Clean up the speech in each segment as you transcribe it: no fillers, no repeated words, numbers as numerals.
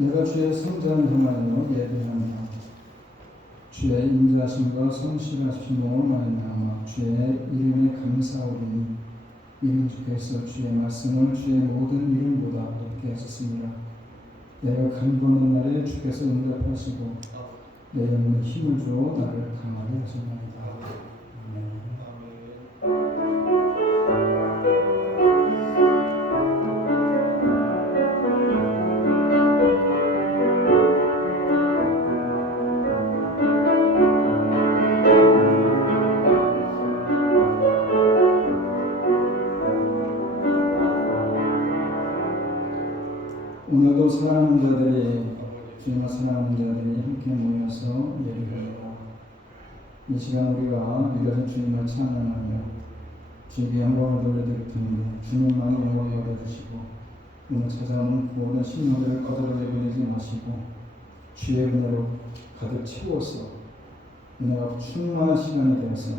내가 주의 성전을 향하여 예배하며 주의 인자하심과 성실하심으로 말미암아 주의 이름에 감사하오리니 이는 주께서 주의 말씀을 주의 모든 이름보다 높게 하셨습니다. 내가 간구하는 날에 주께서 응답하시고 내 영혼에 힘을 주어 나를 강하게 하셨나이다. 오늘도 사랑하는 자들이 주님을 사랑하는 자들이 함께 모여서 예배합니다. 이 시간 우리가 믿어진 주님을 찬양하며 주에게 영광을 돌려드릴 텐데 주님만 영광을 받아주시고 오늘 찾아오는 모든 신령들을 거절하게 보내지 마시고 주의 은혜로 가득 채워서 은혜가 충만한 시간이 되어서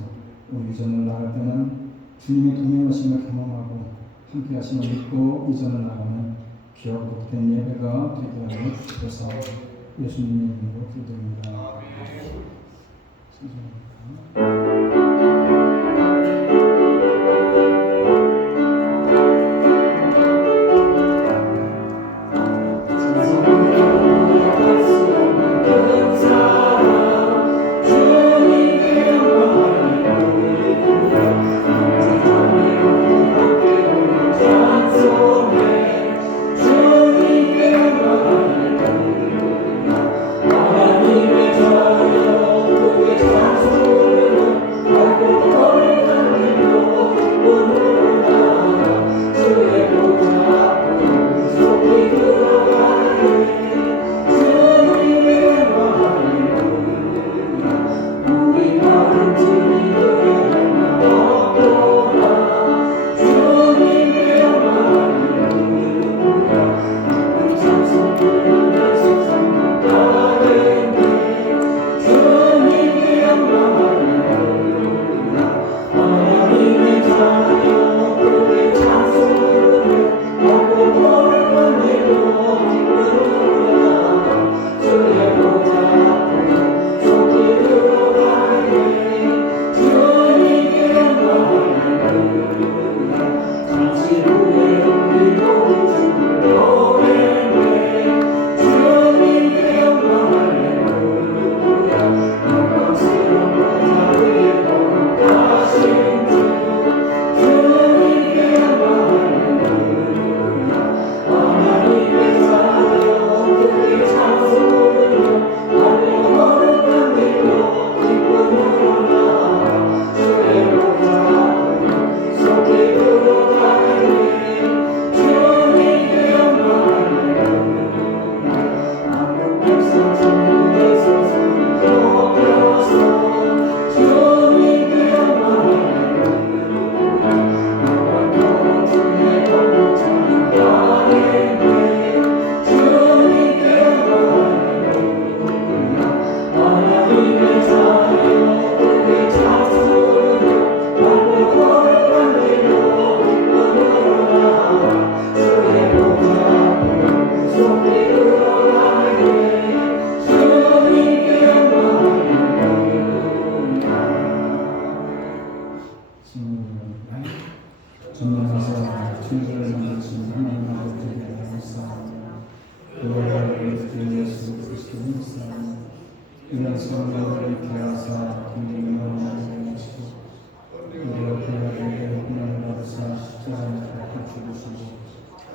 우리 이전을 나갈 때는 주님의 동행하심을 경험하고 함께 하심을 믿고 이전을 나가는 귀하고 복된 예배가 되게 하여 주셔서 예수님의 이름으로 기도합니다.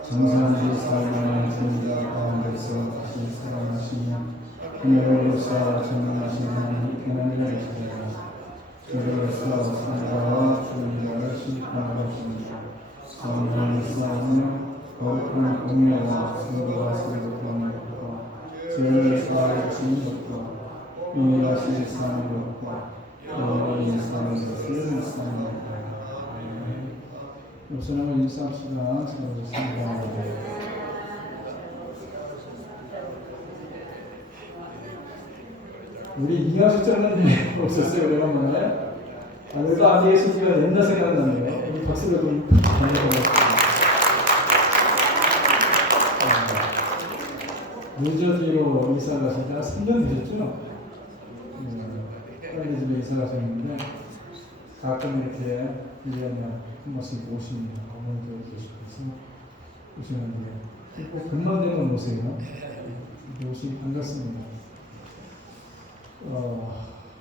정상의 삶을 주님과 가운데서 다시 살아가시며 그녀로서 전능하신 하나님 편안히 해주세요. 그녀로서 삶과 주님과를 실천하고 싶습니다. 성령의 싸움을 거룩한 공유와 성도가 세우는 것과 죄를 사하여 주는 것과 인하신 사는 것과 영원히 사는 것을 묵상합니다. 우선은 인사합시다. 수고하셨습니다. 우리 이하수 장로님 오셨어요, 오래간만에. 그래도 안 계시니까 옛날 생각나네요. 우리 박수로 좀 보내드리겠습니다. 뉴저지로 이사 가시다 3년 되셨죠? 딸네 집에 이사 가셨는데 가끔 이렇게 1년에 한 번씩 오십니다. 어머니도 계시면서 오시는데 꼭 근만되면 오세요. 오시기 반갑습니다.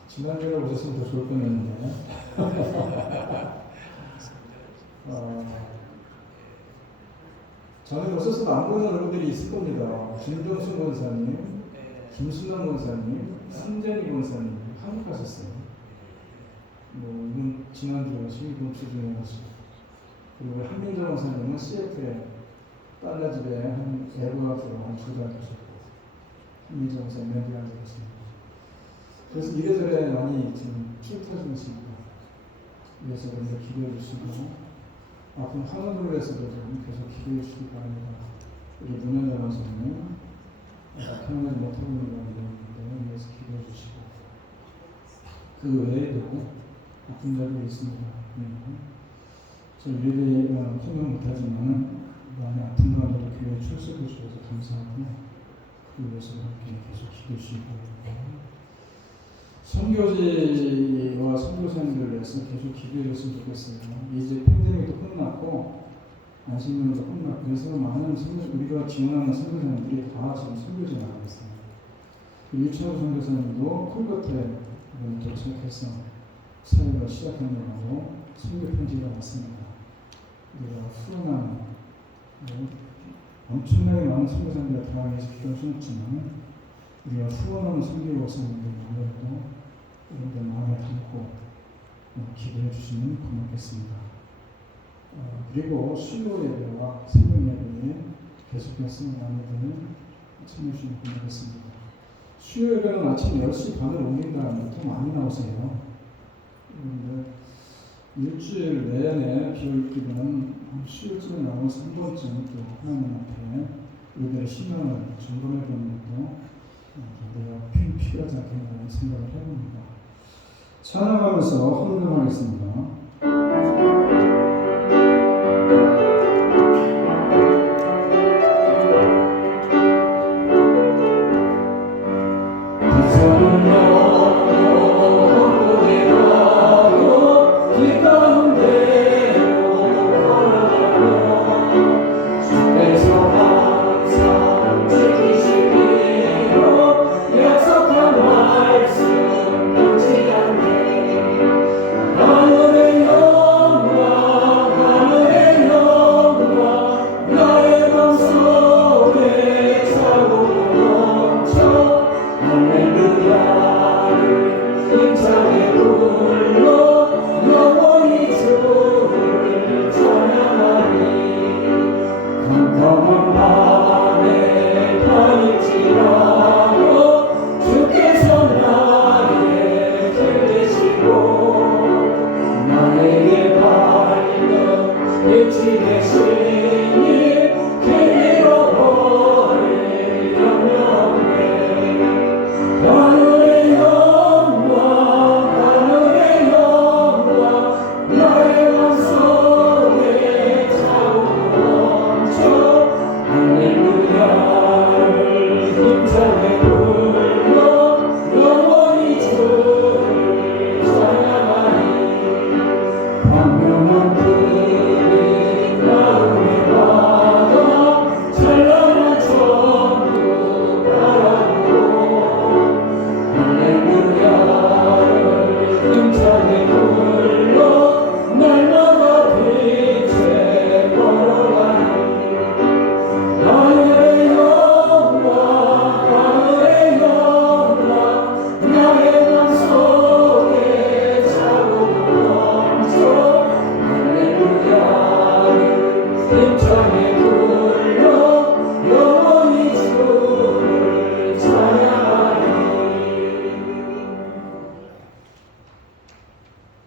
지난주에 오셨으면 더 좋을 뻔했는데 저는 오셔서 안 보는 얼굴들이 있을 겁니다. 김병수 권사님, 김순남 권사님, 승재리 권사님 한국 가셨어요. 이분 지난주에 이번 주 중에 가시고, 그리고 한민정 권사님은 CF에 딸네 집에 한 애고학으로 한 2달 가셨고, 한민정 권사님 몇 개 앉아계십니다. 그래서 이래저래 많이 지금 출타주십니다. 이래저래 기도해 주시고, 앞으로 환원을 위해서도 좀 계속 기도해 주시기 바랍니다. 우리 문현자 권사님 편하지 못하고 있는 가운데 위해서 기도해 주시고, 그 외에도 아픈 자들이 있습니다. 저 예배 설명 못하지만 많이 아픈 가운데도 교회에 출석해 주셔서 감사하고, 그 위해서 함께 계속 기도해 주시기 바랍니다. 선교지와 선교사님들을 위해서 계속 기도해 줬으면 좋겠어요. 이제 팬데믹도 끝났고 안식년도 끝났고, 그래서 많은 우리가 지원하는 선교사님들이 다 지금 선교지 나가고 있어요. 유치원 선교사님도 콜가트에 도착해서 사역을 시작하느라고 선교 편지가 왔습니다. 우리가 후원한 엄청나게 많은 선교사님들 다 위해서 기도할 수는 없지만, 우리가 후원하는 선교사님들 아무래도 여러분들 마음에 담고 기도해 주시면 고맙겠습니다. 그리고 수요 예배와 새벽 예배에 계속해서 많이들 참여해 주시면 고맙겠습니다. 수요 예배는 아침 10시 반을 옮긴다는데 많이 나오세요. 일주일 내내 비올기는 수요일에 나오는 3번쯤 또 하나님 앞에 우리들의 신앙을 점검해 보는 것도 우리가 필요하지 않겠나 생각을 해봅니다. 찬양하면서 헌금하겠습니다.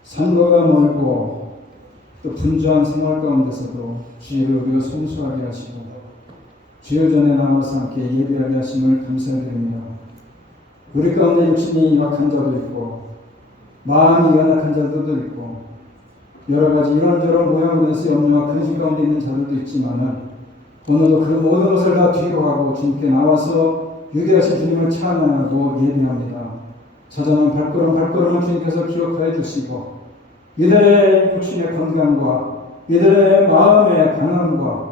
산거가 멀고 또 분주한 생활 가운데서도 주의를 우리가 성수하게 하시고 주여 전에 나와서 함께 예배하게 하심을 감사드립니다. 우리 가운데 육신이 약한 자도 있고 마음이 연약한 자들도 있고 여러 가지 이런저런 모양으로 해서 염려와 근심 가운데 있는 자들도 있지만은 오늘도 그 모든 것을 다 뒤로 하고 주님께 나와서 유대하신 주님을 찬양하고 예배합니다. 찾아오는 발걸음을 주님께서 기억하여 주시고 이들의 육신의 건강과 이들의 마음의 강함과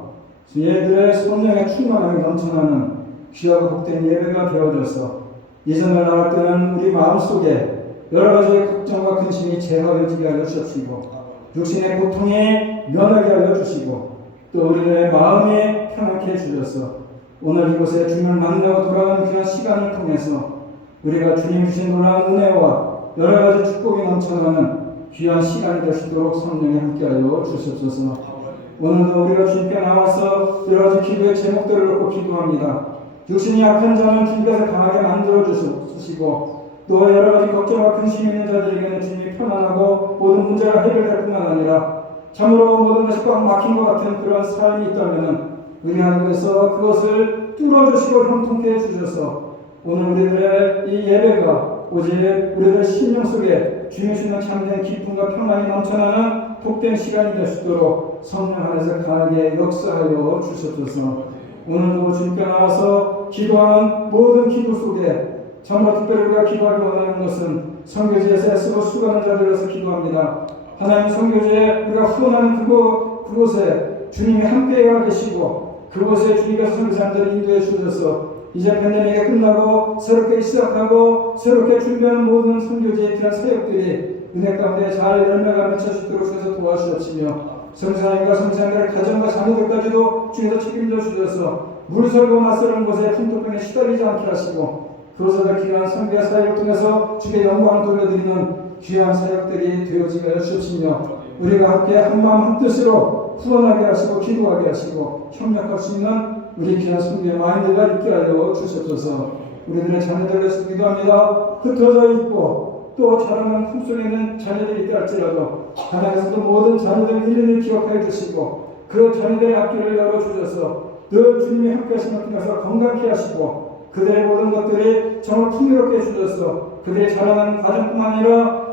이들의 성령의 충만함이 넘쳐나는 귀하고 복된 예배가 되어져서 이전을 나갈 때는 우리 마음속에 여러 가지의 걱정과 근심이 제하여지게 하여 주시고 육신의 고통이 면하게 하여 주시고 또 우리들의 마음이 편하게 해주셔서 오늘 이곳에 주님을 만나고 돌아오는 귀한 시간을 통해서 우리가 주님 주신 놀라운 은혜와 여러 가지 축복이 넘쳐나는 귀한 시간이 되시도록 성령이 함께하여 주시옵소서. 오늘도 우리가 주님께 나와서 여러 가지 기도의 제목들을 놓고 기도합니다. 육신이 약한 자는 주님께서 강하게 만들어 주시고 또 여러 가지 걱정과 근심이 있는 자들에게는 주님이 편안하고 모든 문제가 해결될 뿐만 아니라 참으로 모든 것이 꽉 막힌 것 같은 그런 삶이 있다면 우리 하나님께서 그것을 뚫어주시고 형통케 해주셔서 오늘 우리들의 이 예배가 오직 우리들의 심령 속에 주님 주시는 참된 기쁨과 평안이 넘쳐나는 복된 시간이 될 수 있도록 성령 안에서 강하게 역사하여 주셨소서. 오늘도 주님께 나와서 기도하는 모든 기도 속에 정말 특별히 우리가 기도하기 원하는 것은 선교지에서 애쓰고 수고하는 자들에서 기도합니다. 하나님 선교지에 우리가 후원하는 그곳에 주님이 함께해야 계시고 그곳에 주님께서 선교사님들을 인도해 주셔서 이제 팬데믹이 끝나고 새롭게 시작하고 새롭게 준비하는 모든 선교지의 귀한 사역들이 은혜 가운데 잘 열매가 맺혀 수 있도록 주셔서 도와주셨으며 선교사님과 선교사님들의 가정과 자녀들까지도 주께서 책임져 주셔서 물설고 낯설은 곳에 풍토병에 시달리지 않게 하시고 그것을 귀한 선교 사역을 통해서 주께 영광을 돌려드리는 귀한 사역들이 되어지게 하여 주시며 우리가 함께 한마음 한뜻으로 후원하게 하시고 기도하게 하시고 협력할 수 있는 우리 귀한 선교의 마인드가 있게 하여 주시옵소서. 우리들의 자녀들을 위해서 기도합니다. 흩어져 있고 또 자라는 품속에 있는 자녀들이 있다 할지라도 하나님께서도 모든 자녀들 일일이 기억하여 주시고 그 자녀들의 앞길을 열어주셔서 늘 주님이 함께 하시는 통해서 건강케 하시고 그들의 모든 것들이 정말 풍요롭게 해주셔서 그들의 자라나는 과정뿐만 아니라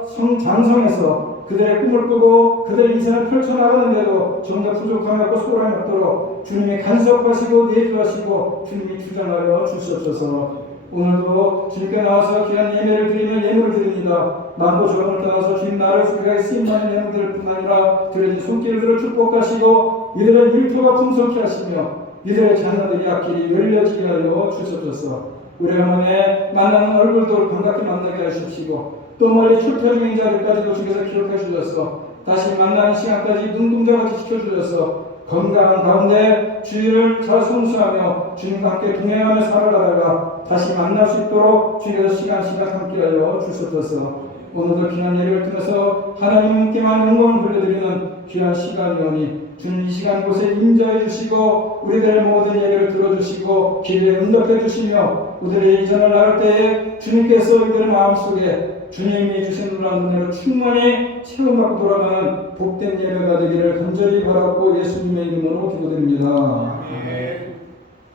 장성해서 그들의 꿈을 꾸고 그들의 인생을 펼쳐나가는데도 전혀 부족함이 없고 소홀함이 없도록 주님이 간섭하시고 내주하시고 주님이 주장하여 주시옵소서. 오늘도 주님께 나와서 귀한 예배를 드리는 예물을 드립니다. 만고 조언을 떠나서 주님 나를 수비하게 쓰임받는 예물들 뿐 아니라 드려진 손길들을 축복하시고 이들의 일터가 풍성케 하시며 이들의 자녀들의 앞길이 열려지게 하여 주시옵소서. 오래간만에 만나는 얼굴도 반갑게 만나게 하시옵시고 또 멀리 출퇴 중인 자들까지도 주께서 기억해 주셔서 다시 만나는 시간까지 눈동자같이 지켜주셔서 건강한 가운데 주의를 잘 성수하며 주님과 함께 동행하며 살아가다가 다시 만날 수 있도록 주께서 시간 함께하여 주시옵소서. 오늘도 귀한 예배를 통해서 하나님께만 영광을 돌려드리는 귀한 시간이오니 주님 이 시간 곳에 임재해 주시고 우리들의 모든 예배를 들어주시고 기도에 응답해 주시며 우리들의 이전을 나갈 때에 주님께서 우리들의 마음속에 주님이 주신 놀라운 은혜로 충만히 체험하고 돌아가는 복된 예배가 되기를 간절히 바라고 예수님의 이름으로 기도드립니다.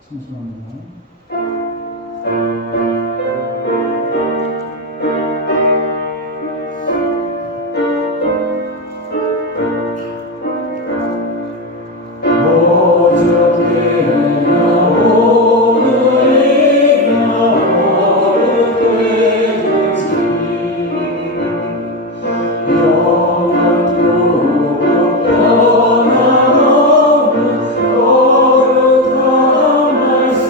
잠시만요. 영원토록 변함없는 거룩한 말씀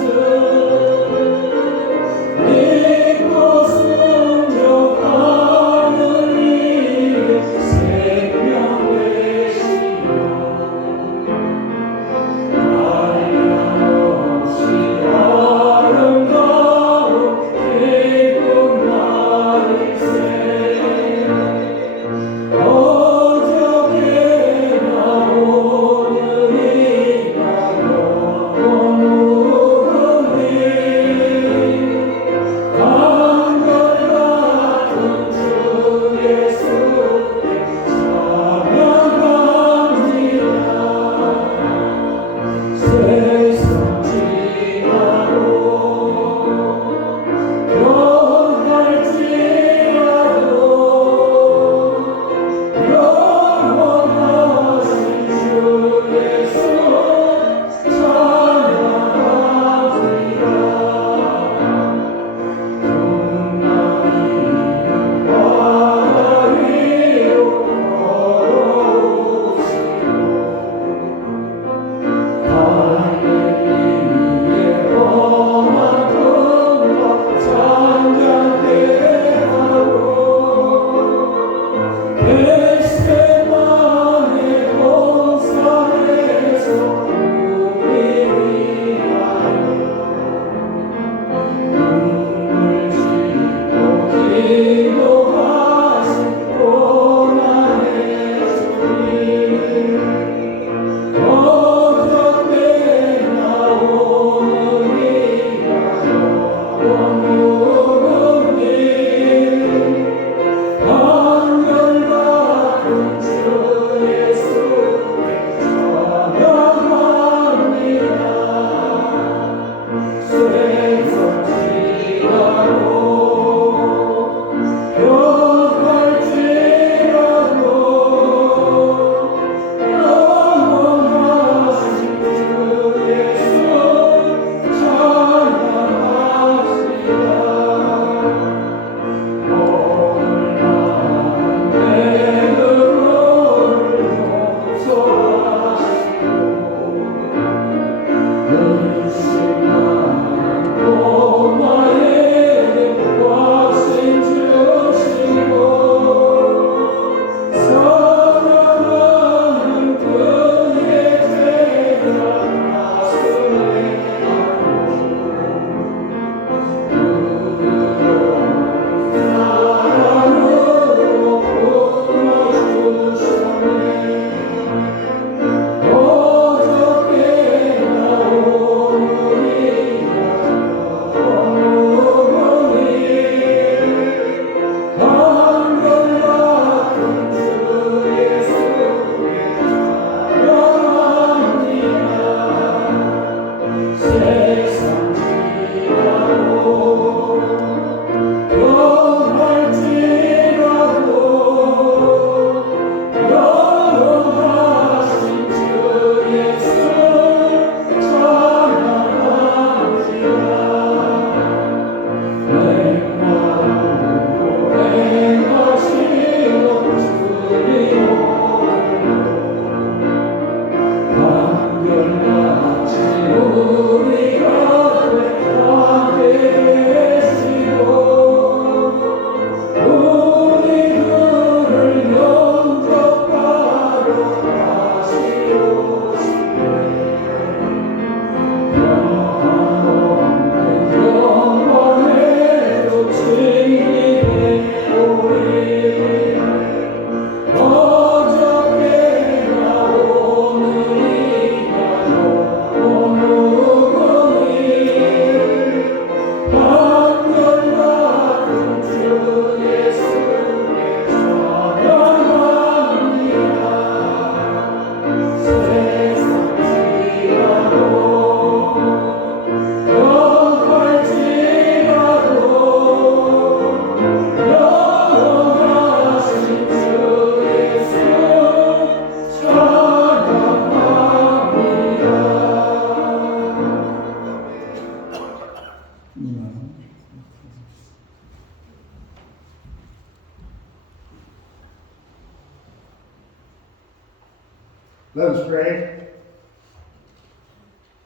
Let us pray.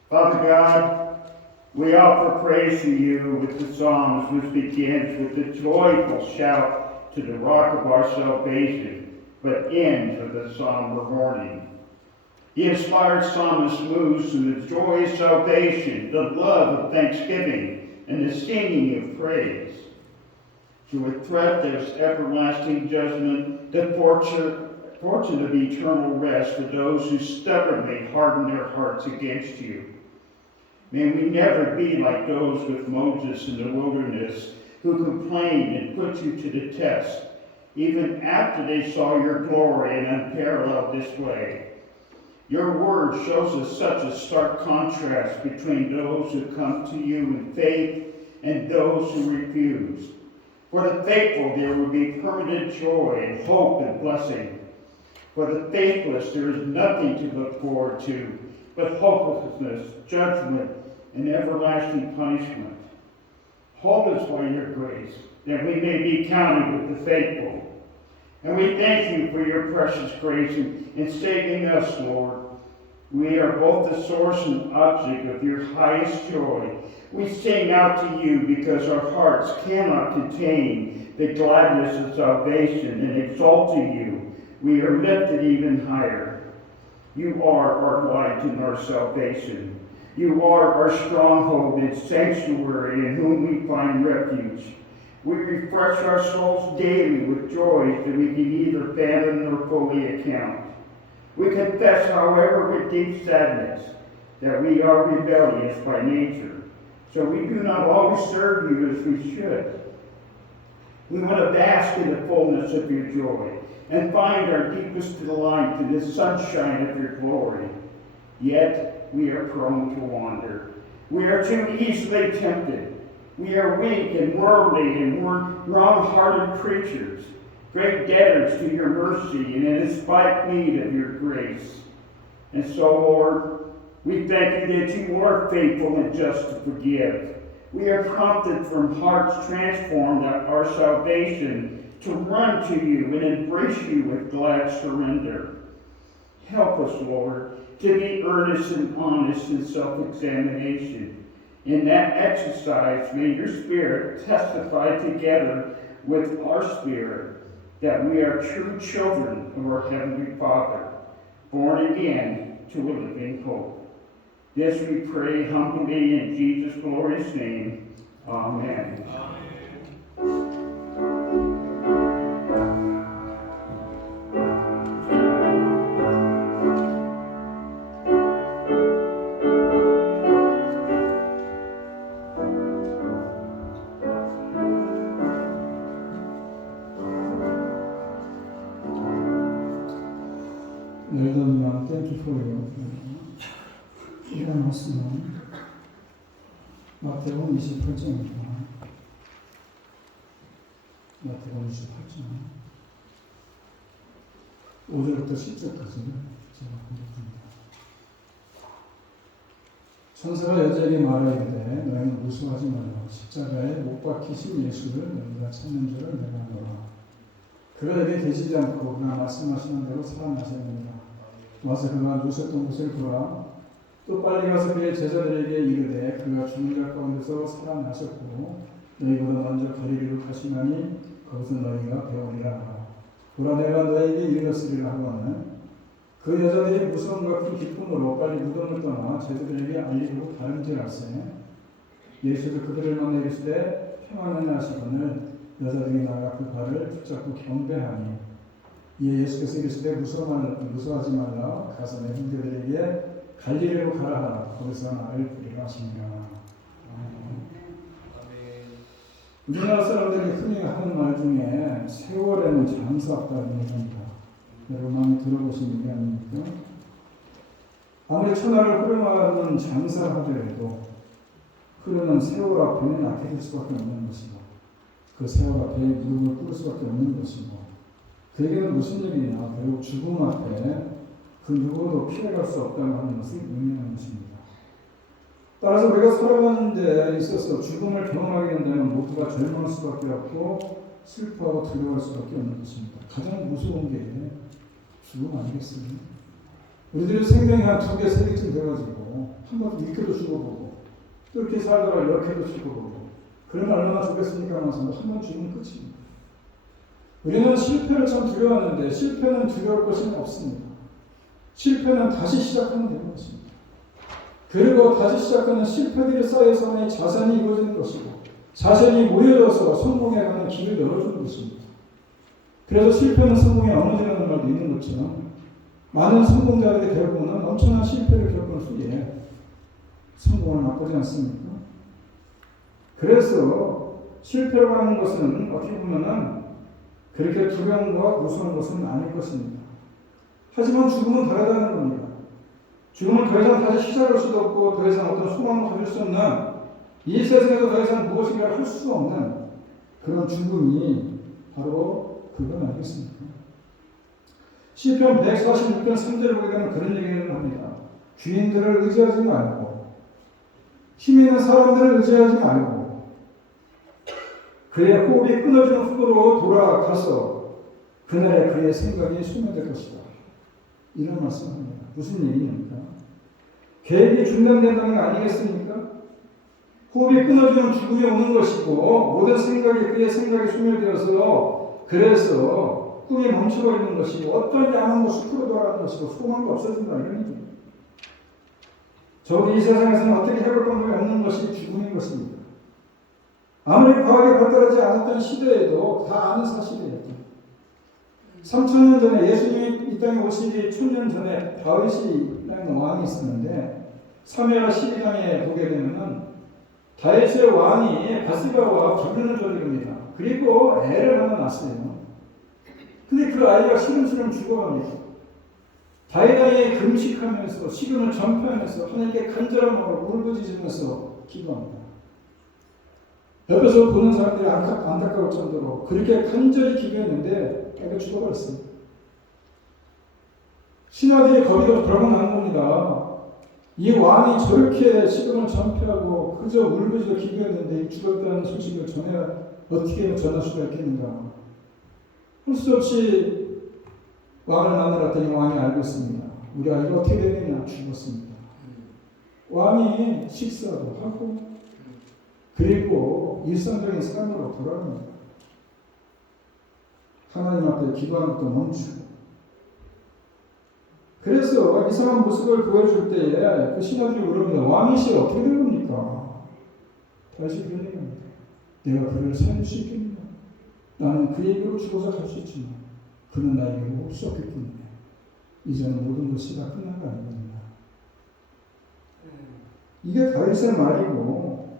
Father God, we offer praise to you with the Psalms, which begins with the joyful shout to the rock of our salvation, but ends with a somber warning. The inspired psalmist moves in the joy of salvation, the love of thanksgiving, and the singing of praise. To a threat there's everlasting judgment, the fortune of eternal rest for those who stubbornly harden their hearts against you. May we never be like those with Moses in the wilderness who complained and put you to the test, even after they saw your glory in unparalleled display. Your word shows us such a stark contrast between those who come to you in faith and those who refuse. For the faithful there will be permanent joy and hope and blessing. For the faithless there is nothing to look forward to but hopelessness, judgment, and everlasting punishment. Hold us by your grace, that we may be counted with the faithful. And we thank you for your precious grace in saving us, Lord. We are both the source and object of your highest joy. We sing out to you because our hearts cannot contain the gladness of salvation, and exalting you, we are lifted even higher. You are our light and our salvation. You are our stronghold and sanctuary in whom we find refuge. We refresh our souls daily with joys that we can neither fathom nor fully account. We confess, however, with deep sadness, that we are rebellious by nature, so we do not always serve you as we should. We want to bask in the fullness of your joy and find our deepest delight in the sunshine of your glory. Yet we are prone to wander. We are too easily tempted. We are weak and worldly and wrong-hearted creatures, great debtors to your mercy and in despite need of your grace. And so, Lord, we thank you that you are faithful and just to forgive. We are prompted from hearts transformed at our salvation to run to you and embrace you with glad surrender. Help us, Lord, to be earnest and honest in self-examination. In that exercise, may your Spirit testify together with our spirit that we are true children of our Heavenly Father, born again to a living hope. This we pray humbly in Jesus' glorious name. Amen. Lord, thank you for your 이런 말씀은 마태복음 28장입니다. 마태복음 28장 5절부터 10절까지 제가 보겠습니다. 천사가 여자에게 말하기를 너희는 무서워하지 말라. 십자가에 못 박히신 예수를 너희가 찾는 줄을 내가 알노라. 그가 여기 계시지 않고 그가 말씀하시는 대로 살아나셨느니라. 와서 그가 누웠던 곳을 보라. 또 빨리 가서 그의 제자들에게 이르되 그가 죽은 자 가운데서 살아나셨고 너희보다 먼저 거리기로 가시나니 거기서 너희가 배우리라 하라. 보라 내가 너희에게 이르렀으리라 하고는 그 여자들이 무서움과 큰 기쁨으로 빨리 무덤을 떠나 제자들에게 알리고 다름질할세. 예수도 그들을 만나 이르시되 평안을 하시거늘 여자들이 나가 그 발을 붙잡고 경배하니 이에 예수께서 이르시되 무서워하지 말라. 가서 내 형제들에게 갈릴리로 가라 하라. 거기서 나를 부리라 하시니라. 우리나라 사람들이 흔히 하는 말 중에 세월에는 장사 없다는 얘기입니다. 여러분 많이 들어보신 얘기 아닙니까? 아무리 천하를 흐름하는 장사를 하더라도 흐르는 세월 앞에는 약해질 수밖에 없는 것이고 그 세월 앞에 무릎을 꿇을 수밖에 없는 것이고 그 얘기는 무슨 얘기냐? 결국 죽음 앞에 그 누구도 피해갈 수 없다고 하는 것을 의미하는 것입니다. 따라서 우리가 살아가는 데 있어서 죽음을 경험하게 된다면 모두가 절망할 수밖에 없고 슬퍼하고 두려워할 수밖에 없는 것입니다. 가장 무서운 게 죽음 아니겠습니까? 우리들의 생명이 한 2개, 3개쯤 돼가지고 한 번 이렇게도 죽어보고 또 이렇게 살다가 이렇게도 죽어보고 그러면 얼마나 좋겠습니까? 하면서 한 번 죽으면 끝입니다. 우리는 실패를 참 두려워하는데 실패는 두려울 것은 없습니다. 실패는 다시 시작하면 되는 것입니다. 그리고 다시 시작하는 실패들이 쌓여서 자산이 이루어지는 것이고 자산이 모여져서 성공해가는 길을 열어주는 것입니다. 그래서 실패는 성공의 어머니라는 말도 있는 것처럼 많은 성공자들의 대부분은 엄청난 실패를 겪은 후에 성공을 맛보지 않습니까? 그래서 실패라고 하는 것은 어떻게 보면은 그렇게 두려움과 무서운 것은 아닐 것입니다. 하지만 죽음은 다르다는 겁니다. 죽음은 더 이상 다시 시작할 수도 없고 더 이상 어떤 소망을 가질 수 없는 이 세상에서 더 이상 무엇인가를 할 수 없는 그런 죽음이 바로 그건 아니겠습니까? 시편 146편 3절을 보게 되면 그런 얘기를 합니다. 귀인들을 의지하지 말고 힘 있는 사람들을 의지하지 말고 그의 호흡이 끊어지는 흙으로 돌아가서 그날에 그의 생각이 소멸될 것이다. 이런 말씀합니다. 무슨 얘기입니까? 계획이 중단된다는 거 아니겠습니까? 호흡이 끊어지는 죽음이 오는 것이고 모든 생각이 그의 생각이 소멸되어서 그래서 꿈이 멈춰버리는 것이고 어떤 야망도 숲으로 돌아가는 것이고 소망도 없어진다 이런 얘기입니다. 적어도 이 세상에서는 어떻게 해볼 방법이 없는 것이 죽음인 것입니다. 아무리 과학이 발달하지 않았던 시대에도 다 아는 사실이에요. 3000년 전에 예수님이 이 땅에 오시기 1000년 전에 다윗이라는 왕이 있었는데 사무엘 12장에 보게 되면은 다윗의 왕이 바스바와 기근을 저지릅니다. 그리고 애를 하나 낳았어요. 근데 그 아이가 시름시름 죽어갑니다. 다윗 왕이 금식하면서 식음을 전폐하면서 하나님께 간절한 마음으로 울부짖으면서 기도합니다. 옆에서 보는 사람들이 안타까울 정도로 그렇게 간절히 기도했는데 애가 죽어버렸어요. 신하들이 거기서 벌금 난 겁니다. 이 왕이 저렇게 식음을 전폐하고 그저 울부짖어 기도했는데 죽었다는 소식을 어떻게 전할 수가 있겠는가. 할 수 없이 왕을 만나러 갔더니 왕이 알고 있습니다. 우리 아이가 어떻게 되느냐. 죽었습니다. 왕이 식사도 하고 그리고 일상적인 삶으로 돌아갑니다. 하나님 앞에 기도하는 것도 멈추고. 그래서 이상한 모습을 보여줄 때에 그 신하들이 물어봅니다. 왕이시 어떻게 된 겁니까? 다시 그런 얘기합니다. 내가 그를 살릴 수 있겠느냐? 나는 그에게로 죽어서 갈 수 있지만 그는 나에게로 올 수 없기 때문에 이제는 모든 것이 다 끝난 거 아닙니다. 이게 다윗의 말이고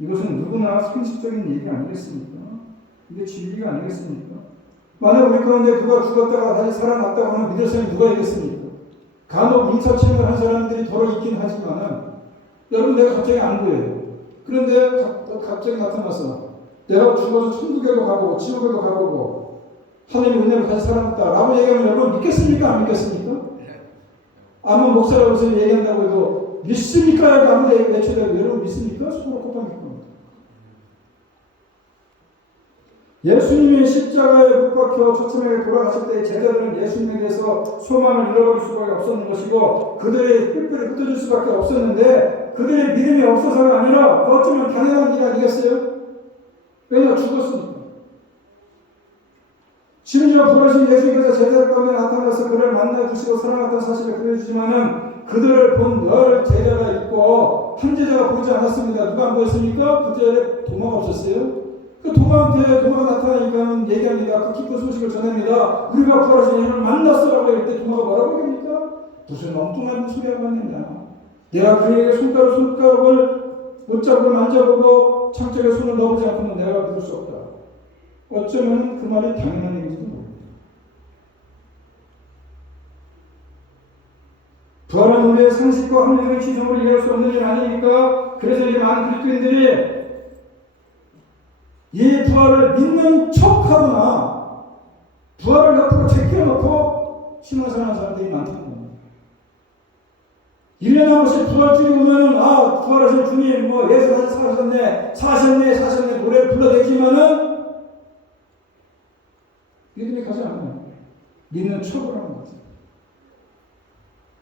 이것은 누구나 상식적인 얘기 아니겠습니까? 이게 진리가 아니겠습니까? 만약 우리 가운데 누가 죽었다가 다시 살아났다고 하면 믿을 사람이 누가 있겠습니까? 간혹 인사치를 한 사람들이 더러 있긴 하지만은 여러분 내가 갑자기 안 보여요. 그런데 갑자기 나타나서 내가 죽어서 천국에도 가보고 지옥에도 가보고 하나님의 은혜로 다시 살아났다라고 얘기하면 여러분 믿겠습니까? 안 믿겠습니까? 아무 목사라고 얘기한다고 해도 믿습니까? 라고 아무 외쳐대고 여러분 믿습니까? 서로 콧방울 겁니다. 예수님이 십자가에 못 박혀 초점에게 돌아가실 때 제자들은 예수님에 대해서 소망을 잃어버릴 수밖에 없었는 것이고 그들의 뿔뿔이 흩어질 수밖에 없었는데 그들의 믿음이 없어서가 아니라 어쩌면 당연한 일 아니겠어요? 왜냐 죽었으니까. 심지어 부르신 예수님께서 제자들 가운데 나타나서 그를 만나주시고 사랑했던 사실을 보여주지만은 그들을 본 열 제자가 있고 한 제자가 보이지 않았습니다. 누가 안 보였습니까? 그 제자에 도마가 없었어요. 그 도마가 나타나니까 얘기합니다. 그 기쁜 소식을 전합니다. 우리가 부활하신 예수님을 만났어라고 할 때 도마가 뭐라고 합니까? 무슨 엉뚱한 소리 하고 있느냐. 내가 그에게 손가락을 못잡고 만져보고 창짝에 손을 넣어보지 않고는 내가 믿을 수 없다. 어쩌면 그 말이 당연한 얘기지도 모릅니다. 부활은 우리의 상식과 합리적인 지성으로 이해할 수 없는 일 아닙니까? 그래서 이 많은 그리스도인들이 이 부활을 믿는 척하거나 부활을 옆으로 제껴놓고 신앙생활하는 사람들이 많다는 겁니다. 1년에 한 번씩 부활주의 오면은 부활하신 주님 예수 다시 사셨네 노래를 불러대지만은 믿음이 가지 않아요. 믿는 척을 하는 거죠.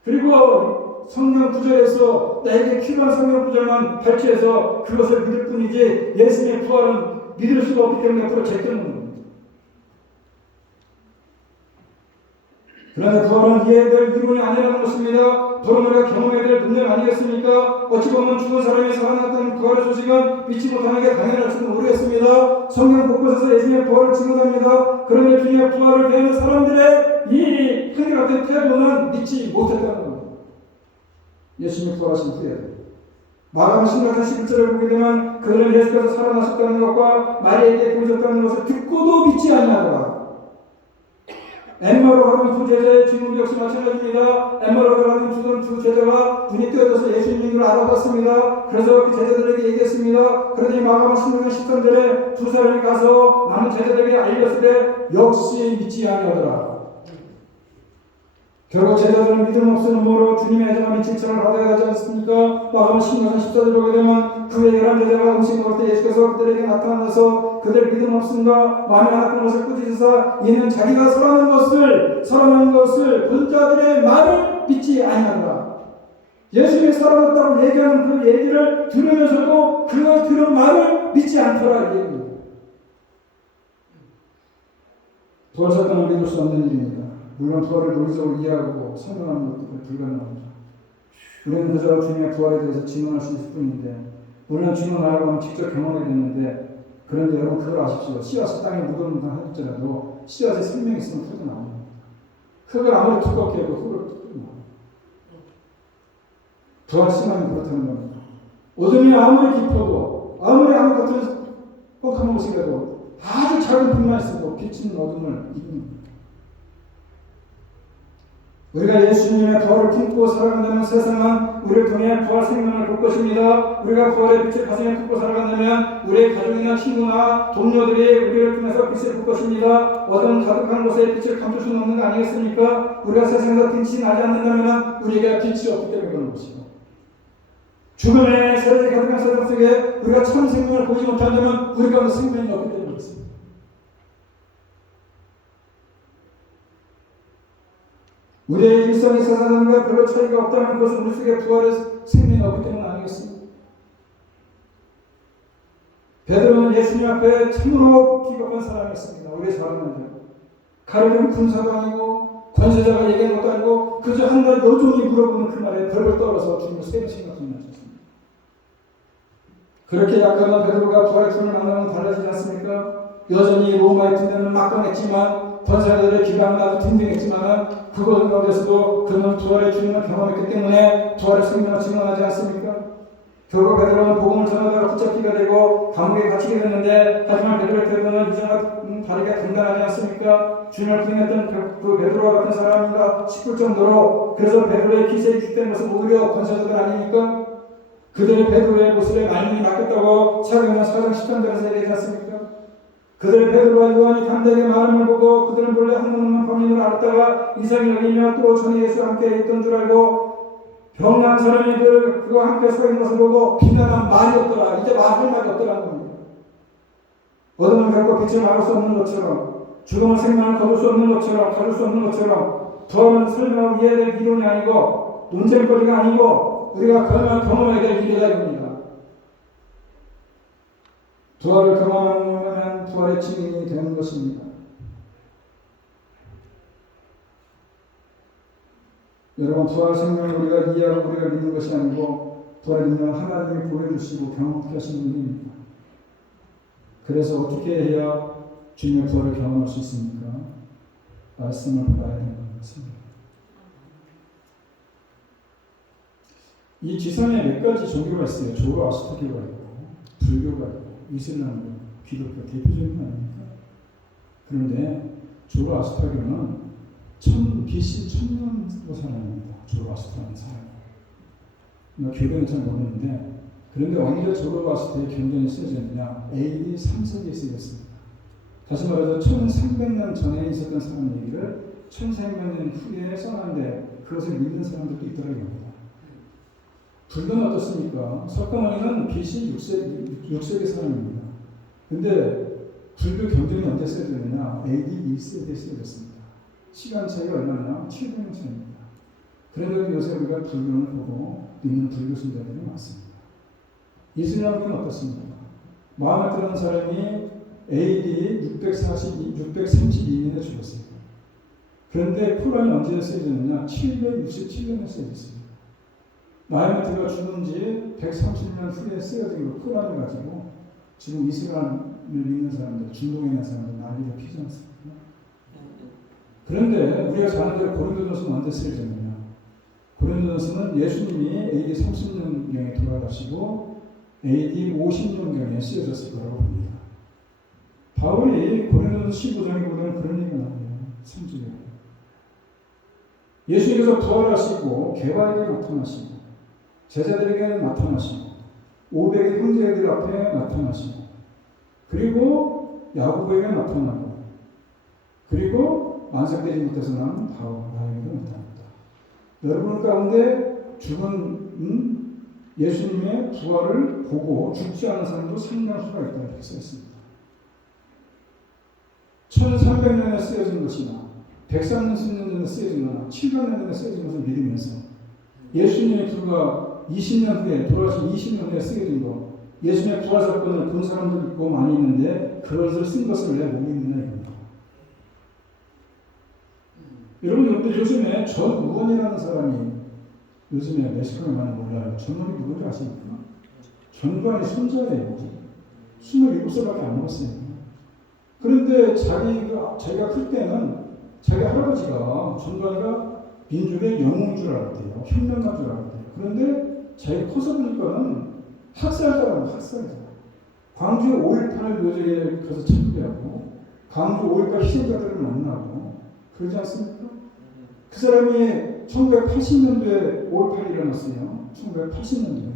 그리고 성경 구절에서 나에게 필요한 성경 구절만 발췌해서 그것을 믿을 뿐이지 예수님의 부활은 믿을 수가 없기 때문에 앞으로 제껴놓는 겁니다. 그런데 부활은 이해해야 될 이론이 아니라는 것입니다. 바로 우리가 경험해야 될 능력 아니겠습니까? 어찌 보면 죽은 사람이 살아났다는 부활의 소식은 믿지 못하는 게 당연할지도 모르겠습니다. 성경 곳곳에서 예수님의 부활을 증언합니다. 그런데 주님의 부활을 대하는 사람들의 이 한결같은 태도는 믿지 못했다는 겁니다. 예수님이 부활하신 후에 마가복음 16장 11절을 보게 되면 그들은 예수께서 살아나셨다는 것과 마리아에게 보여줬다는 것을 듣고도 믿지 아니하더라. 엠마로 가는 두 제자의 질문 역시 마찬가지입니다. 엠마로 가는 두 제자가 눈이 뜨어져서 예수님인 줄 알아봤습니다. 그래서 그 제자들에게 얘기했습니다. 그러더니 마가복음 16장 13절에 두 사람이 가서 남은 제자들에게 알렸을 때 역시 믿지 아니하더라. 결국 제자들은 믿음 없은 음모로 주님의 애정함이 칭찬을 받아야 하지 않습니까? 마가복음 16장 14절에 보게 되면 그의 11제자가 음식 먹을 때 예수께서 그들에게 나타나서 그들 믿음 없음과 마음에 안았던 것을 꾸짖으사 이는 자기가 살아난 것을 본 자들의 말을 믿지 아니한다. 예수님이 살아났다고 얘기하는 그 얘기를 들으면서도 그 들은 말을 믿지 않더라 이 얘기입니다. 부활 사건은 믿을 수 없는 일입니다. 물론 부활을 논리적으로 이해하고 설명하는 것도 불가능합니다. 우리는 그저 주님의 부활에 대해서 증언할 수 있을 뿐인데 우리는 주님을 알고 하면 직접 경험해야 되는데 그런데 여러분 그걸 아십시오. 씨앗이 땅에 묻어놓는다 할지라도 씨앗에 생명이 있으면 흙이 나옵니다. 흙을 아무리 두껍게 해도 흙을 뜯어나옵니다. 부활 신앙이 그렇다는 겁니다. 어둠이 아무리 깊어도 아무리 암 같은 뻑한 곳이라도 아주 작은 불만 있어도 빛은 어둠을 이깁니다. 우리가 예수님의 부활을 품고 살아간다면 세상은 우리를 통해 부활 생명을 볼 것입니다. 우리가 부활의 빛을 가슴에 품고 살아간다면 우리의 가족이나 친구나 동료들이 우리를 통해서 빛을 볼 것입니다. 어떤 가득한 곳에 빛을 감출 수는 없는 거 아니겠습니까? 우리가 세상에서 빛이 나지 않는다면 우리에게 빛이 없기 때문에 그런 것이고 죽음의 세력이 가득한 세상 속에 우리가 참 생명을 보지 못한다면 우리가 생명이 없기 때문에 그렇습니다. 우리의 일상이 세상과 별로 차이가 없다는 것은 우리 속에 부활의 생명이 없기 때문 아니겠습니까? 베드로는 예수님 앞에 참으로 비겁한 사람이었습니다. 우리의 사람은요. 가르는 군사도 아니고 권세자가 얘기한 것도 아니고 그저 한 달 노종이 물어보는 그 말에 벌벌 떨어서 주님을 세게 생각하셨습니다. 그렇게 약간한 베드로가 부활의 주님을 만나면 달라지지 않습니까? 여전히 로마의 군대는 막강했지만 권세자들의 기강은 아주 든든했지만 그것 가운데서도 그는 부활의 주님을 경험했기 때문에 부활의 생명을 증언하지 않습니까? 결국 베드로는 복음을 전하다가 붙잡히게 되고 감옥에 갇히게 됐는데 하지만 베드로의 태도는 이전과 다르게 단단하지 않습니까? 주님을 부인했던 그 베드로와 같은 사람인가 싶을 정도로 그래서 베드로의 기세에 주된 것은 오히려 권세자들 아닙니까? 그들의 베드로의 모습에 말문이 막혔다고 사도행전 4장 13절에서 얘기하지 않습니까? 그들의 베드로와 요한이 담대하게 말함을 보고 그들은 본래 한국만 범인으로 알았다가 이상이 여기며 또 전에 예수와 함께 있던 줄 알고 병난 사람이 그와 함께 서 있는 것을 보고 비난한 말이 없더라. 이제 말할 말이 없더라는 겁니다. 어둠은 결코 빛을 막을 수 없는 것처럼 죽음은 생명을 거둘 수 없는 것처럼 가둘 수 없는 것처럼 부활은 설명하고 이해해야 될 이론이 아니고 논쟁거리가 아니고 우리가 경험해야 될 일이다 이겁니다. 부활을 경험하면 부활의 증인이 되는 것입니다. 여러분 부활 생명을 우리가 이해하고 우리가 믿는 것이 아니고 부활의 능력은 하나님이 보여주시고 경험케 하시는 일입니다. 그래서 어떻게 해야 주님의 부활을 경험할 수 있습니까? 말씀을 봐야 되는 것입니다. 이 지상에 몇 가지 종교가 있어요. 조로아스터교가 있고 불교가 있고 이슬람교, 기독교 대표적인 거 아닙니까? 그런데 조로아스터교는 BC 1000년도 사람입니다. 조로아스터라는 사람. 교회는 잘 모르는데 그런데 언제 조로아스터의 경전이 쓰여졌느냐? AD 3세기에 쓰여졌습니다. 다시 말해서 1300년 전에 있었던 사람 얘기를 1300년 후에 써놨는데 그것을 믿는 사람들도 있더라고요. 불교는 어떻습니까? 석가모니는 BC 6세기 사람입니다. 근데 불교 경전이 언제 쓰여졌느냐? AD 1세기에 쓰여졌습니다. 시간 차이가 얼마나? 700년 차이입니다. 그런데도 요새 우리가 불교를 보고 믿는 불교 신자들이 많습니다. 이슬람교는 어떻습니까? 마음에 드는 사람이 AD 632년에 죽었어요. 그런데 코란이 언제 쓰여졌느냐? 767년에 쓰여졌습니다. 마이메트가 죽은 지 130년 후에 쓰여진 그 코란을 가지고 지금 이슬람을 믿는 사람들, 중동에 있는 사람들 난리를 피지 않습니까? 그런데 우리가 잘 아는 대로 고린도전서는 언제 쓰여졌느냐? 고린도전서는 예수님이 AD 30년경에 돌아가시고 AD 50년경에 쓰여졌을 거라고 봅니다. 바울이 고린도전서 15장에 보면 그런 얘기가 나와요. 3절에 예수님께서 부활하시고 개와에게 나타나시고 제자들에게 나타나시고 500의 형제들 앞에 나타나시고 그리고 야고보에게 나타나고 그리고 만삭되지 못해서 난 바울 나에게도 나타납니다. 여러분 가운데 죽은 예수님의 부활을 보고 죽지 않은 사람도 상당수가 있다 이렇게 써있습니다. 1300년에 쓰여진 것이나 103년 전에 쓰여진 거나 700년 전에 쓰여진 것을 믿으면서 예수님의 불과 20년 후에 돌아가신 20년 후에 쓰여진 거 예수님의 부활 사건을 본 사람도 있고 많이 있는데 그것을 쓴 것을 왜 못 믿느냐 이겁니다. 여러분들 요즘에 전우원이라는 사람이 요즘에 멕시코에 많이 몰라요. 전우원이 누군지 아십니까? 전관이 손자예요. 27살밖에 안 먹었어요. 그런데 자기가 클 때는 자기 할아버지가 전관이가 민족의 영웅인 줄 알았대요. 혁명가인 줄 알았대요. 그런데 자기가 커서 보니까는 학살자라고 학살자. 광주 5.18 묘지에 가서 참배하고 광주 5.18 희생자들을 만나고 그러지 않습니까? 그 사람이 1980년도에 5.18이 일어났어요. 1980년도에.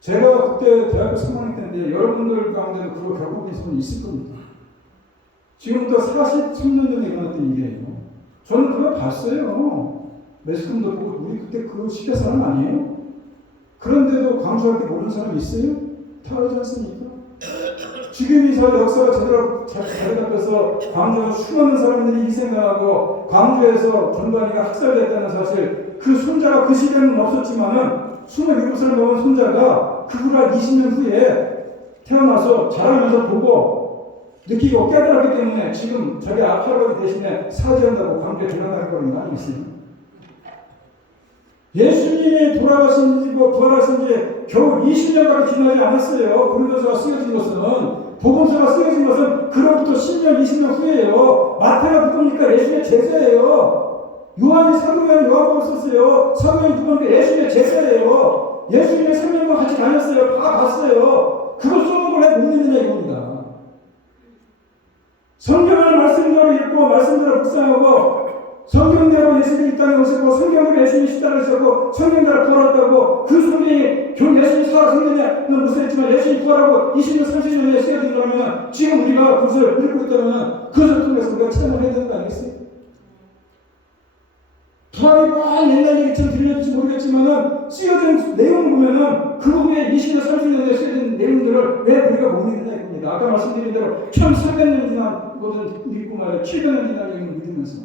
제가 그때 대학교 3학년 때인데 여러분들 가운데도 그거 겪어본 사람이 있을 겁니다. 지금부터 43년 전에 일어났던 일이에요. 저는 그걸 봤어요. 매스컴도 보고 우리 그때 그 시대 사람 아니에요? 그런데도 광주할 때 모르는 사람이 있어요? 다 알지 않습니까? 지금 이 역사가 제대로 잘 잡혀서 광주에 수많은 사람들이 희생당하고 광주에서 전관이가 학살됐다는 사실 그 손자가 그 시대는 없었지만은 27살 먹은 손자가 그 후라 20년 후에 태어나서 자라면서 보고 느끼고 깨달았기 때문에 지금 자기 할아버지 대신에 사죄한다고 광주에 들어가는 거는 아니겠어요? 예수님이 돌아가신 지 부활하신 지 겨우 20년밖에 지나지 않았어요. 고린도서가 쓰여진 것은 복음서가 쓰여진 것은 그로부터 10년, 20년 후에요. 마태가 누굽니까? 예수님의 제자예요. 요한이 사도요한 요한복음 썼어요. 사도요한 누굽니까? 예수님의 제자예요. 예수님의 3년간 같이 다녔어요. 다 봤어요. 그걸 쏘는 걸 왜 못 믿느냐 이겁니다. 성경을 말씀대로 읽고 말씀대로 묵상하고 성경대로 예수님이 이 땅에 오셨고 성경대로 예수님이 십자가를 지셨고 성경대로 부활했다고 그 성경이 결국 예수님이 성경에는 무슨했지만 예수님이 부활하고 20년, 30년에 쓰여진 거라면 지금 우리가 그것을 읽고 있다면 그것을 통해서 우리가 체험을 해야 되는 거 아니겠어요? 부활이 막 옛날 얘기처럼 들릴지 모르겠지만은 쓰여진 내용을 보면은 그 후에 20년, 30년에 쓰여진 내용들을 왜 우리가 못 믿느냐 이겁니다. 아까 말씀드린 대로 1300년 지난 것은 믿고 말이야 700년 지난 얘기를 믿으면서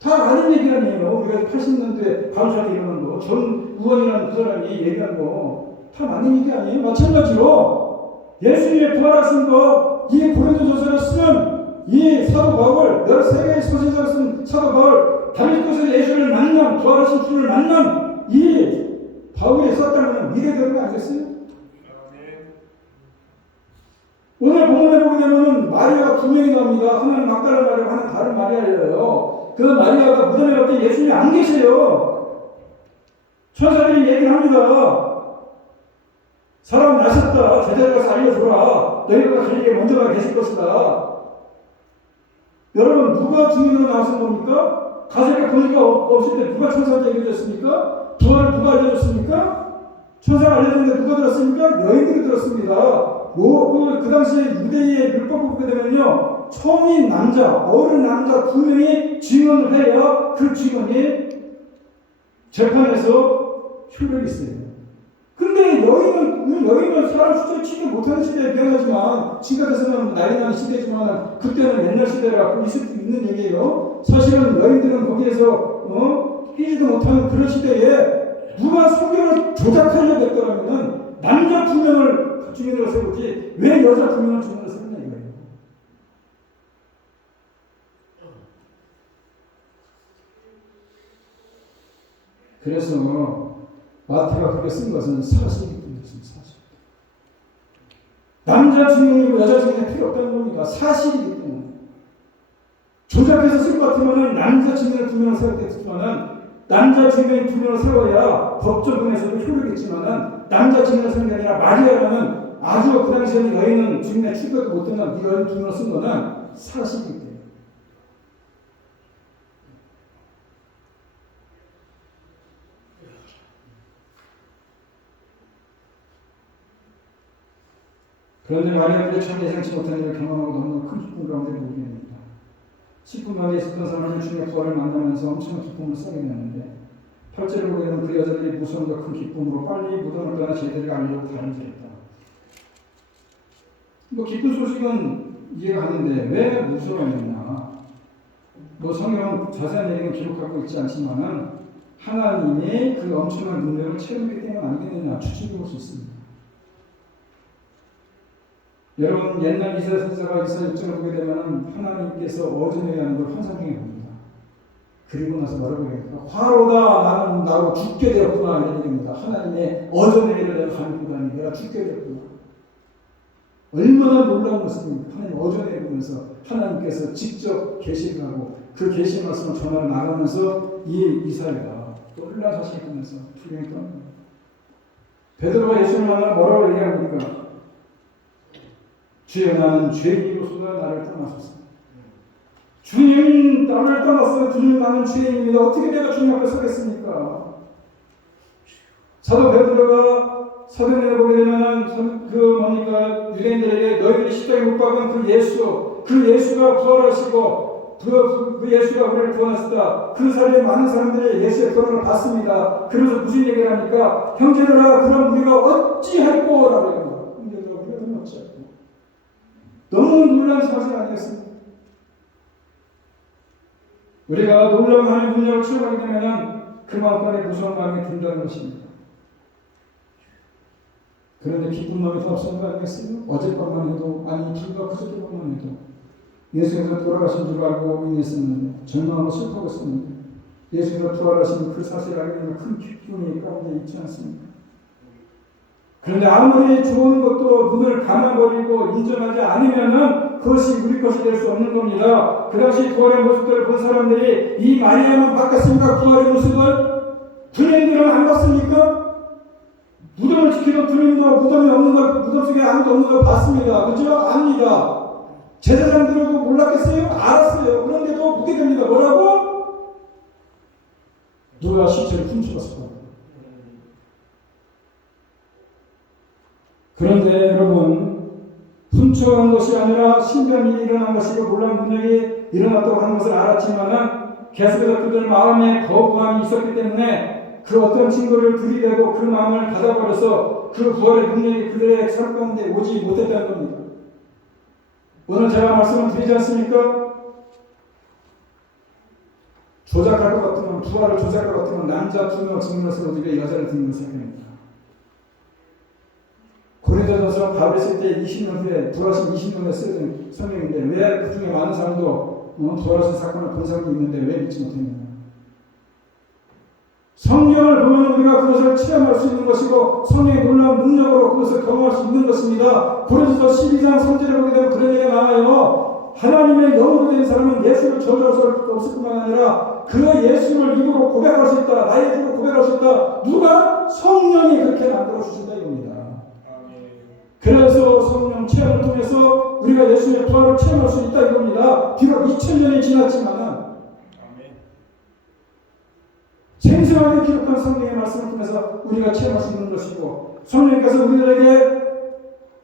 다 아는 얘기 아니에요. 우리가 80년대 감사에 일어난 거, 전우원이라는 그 사람이 얘기한 거 다 맞는 얘기 아니에요? 마찬가지로 예수님의 부활하신 거, 이 고린도전서를 쓰는 이 사도 바울, 13개의 서신서를 쓴 사도 바울, 다메섹에서 예수를 만난, 부활하신 주를 만난 이 바울이 썼다면 믿어야 거 아니겠어요? 오늘 본문에 보게 되면 마리아가 두 명이 나옵니다. 하나는 막달라 마리아고 하나는 다른 마리아예요. 그 마리아가 무덤에 갈 때 예수님이 안 계세요. 천사들이 얘기를 합니다. 사람 나셨다. 제자들 가서 알려줘라. 너희가 갈릴리에 먼저 가 계실 것이다. 여러분 누가 증인으로 나왔은 겁니까? 가세가 보니까 없을 때 누가 천사한테 얘기해줬습니까? 부활을 누가 알려줬습니까? 천사가 알려줬는데 누가 들었습니까? 여인들이 들었습니다. 그 당시에 유대의 율법을 보게 되면요, 성인 남자, 어른 남자 2명이 증언을 해야 그 증언이 재판에서 효력이 있어요. 근데 여인은 사람 숫자를 치지 못하는 시대에 미안하지만, 지가 돼서는 난리 나는 시대지만, 그때는 옛날 시대라 있을 수 있는 얘기예요. 사실은 여인들은 거기에서 끼지도 못하는 그런 시대에 누가 성경을 조작하려고 했더라면 남자 2명을 주민으로 세우지 왜 여자 2명을 주민으로 세우냐 이거예요. 그래서 마태가 그렇게 쓴 것은 사실이기 때문이었습니다. 사실. 남자 주민이고 여자 주민이 필요 없다는 겁니다. 사실이기 때문에. 조작해서 쓸 것 같으면 남자 주민을 2명을 세웠겠지만 남자 주민을 2명을 세워야 법조문에서도 효력이 있지만 남자 주민을 세운 게 아니라 마리아라는 아주 그 당시에는 여인은 주민의 출가도 못되는 여인 2명을 쓴 거는 사실이기 때문에. 그런데 마리아는 참 예상치 못한 일을 경험하고 너무 큰 기쁨 가운데 보게 됩니다. 10분 만에 있었던 사람은 주님의 부활을 만나면서 엄청난 기쁨을 쌓게 되는데 8절을 보게 되면 그 여자들이 무서움과 큰 기쁨으로 빨리 무덤을 떠나 제자들에게 알리려고 달려들었다. 뭐 기쁜 소식은 이해가 가는데 왜 무서워했나? 뭐 성경은 자세한 얘기는 기록하고 있지 않지만은 하나님이 그 엄청난 능력을 체험했기 때문 아니겠느냐 추측해 볼 수 있습니다. 여러분 옛날 이사야 선지자가 이사야 6장을 보게 되면 하나님께서 어전회하는 걸 환상 중에 봅니다. 그리고 나서 뭐라고 해요? 화로다 나는 나로 죽게 되었구나 이런 얘기입니다. 하나님의 어전회를 내가 감히 내가 죽게 되었구나. 얼마나 놀라운 모습입니까? 하나님 어전회 보면서 하나님께서 직접 계시를 하고 그 계시 말씀을 전하러 나가면서 이 이사야가 놀라운 사실을 보면서 풀리니까 베드로가 예수를 만나 뭐라고 얘기합니까? 주여 나는 죄인으로서 나를 떠나소서. 주님 나를 떠났어요. 주님 나는 죄인입니다. 어떻게 내가 주님 앞에 서겠습니까? 사도 베드로가 사도행전에 보게 되면 그 뭡니까 유대인들에게 너희들이 십자가에 못 박은 그 예수가 부활하시고 그 예수가 우리를 구원하셨다. 그 사이에 많은 사람들이 예수의 구원을 받습니다. 그래서 무슨 얘기를 하니까 형제들아 그럼 우리가 어찌할꼬 라고 합니다. 형제들아 우리가 어찌할꼬. 너무 놀라운 사실 아니겠습니까? 우리가 놀라운 하나님의 능력을 체험하게 되면 그 마음간에 무서운 마음이 든다는 것입니다. 그런데 기쁜 마음이 더 없었는 거 아니겠어요? 어젯밤만 해도 아니 불과 그저께밤만 해도 예수께서 돌아가신 줄 알고 인했었는데 절망하고 슬퍼하고 있었는데 예수께서 부활하신 그 사실을 알게 되면 큰 기쁨이 가운데 있지 않습니까? 그런데 아무리 좋은 것도 눈을 감아버리고 인정하지 않으면은 그것이 우리 것이 될 수 없는 겁니다. 그 당시 부활의 모습들을 본 사람들이 이 마리아만 봤겠습니까? 부활의 모습을? 주님들은 안 봤습니까? 무덤을 지키던 주님도 무덤이 없는 걸, 무덤 속에 아무도 없는 걸 봤습니다. 그죠? 압니다. 제사장들도 몰랐겠어요? 알았어요. 그런데도 보게 됩니다. 뭐라고? 누가 시체를 훔쳐갔을 거예요. 그런데 여러분 훔쳐간 것이 아니라 신비한 일이 일어난 것이고 놀라운 능력이 일어났다고 하는 것을 알았지만 계속해서 그들 마음에 거부함이 있었기 때문에 그 어떤 증거를 들이대고 그 마음을 닫아버려서 그 부활의 능력이 그들의 삶 가운데 오지 못했다는 겁니다. 오늘 제가 말씀을 드리지 않습니까? 조작할 것 같으면 부활을 조작할 것 같으면 남자 2명을 증명해서 우리가 여자를 증명해서 됩니다. 고린도전서 바울이 쓸 때 20년 후에 부활하신 20년 후에 쓰여진 성경인데 왜 그 중에 많은 사람도 부활하신 사건을 본 사람도 있는데 왜 믿지 못했느냐? 성경을 보면 우리가 그것을 체험할 수 있는 것이고 성령의 놀라운 능력으로 그것을 경험할 수 있는 것입니다. 고린도서 12장 3절에 보게 되면 그런 얘기가 나와요. 하나님의 영으로 된 사람은 예수를 저주할 수 없을 뿐만 아니라 그 예수를 입으로 고백할 수 있다. 나의 입으로 고백할 수 있다. 누가? 성령이 그렇게 만들어 주신다 이겁니다. 그래서 성령 체험을 통해서 우리가 예수의 부활을 체험할 수 있다 이겁니다. 비록 2000년이 지났지만 생생하게 기록한 성경의 말씀을 통해서 우리가 체험할 수 있는 것이고 성령께서 우리들에게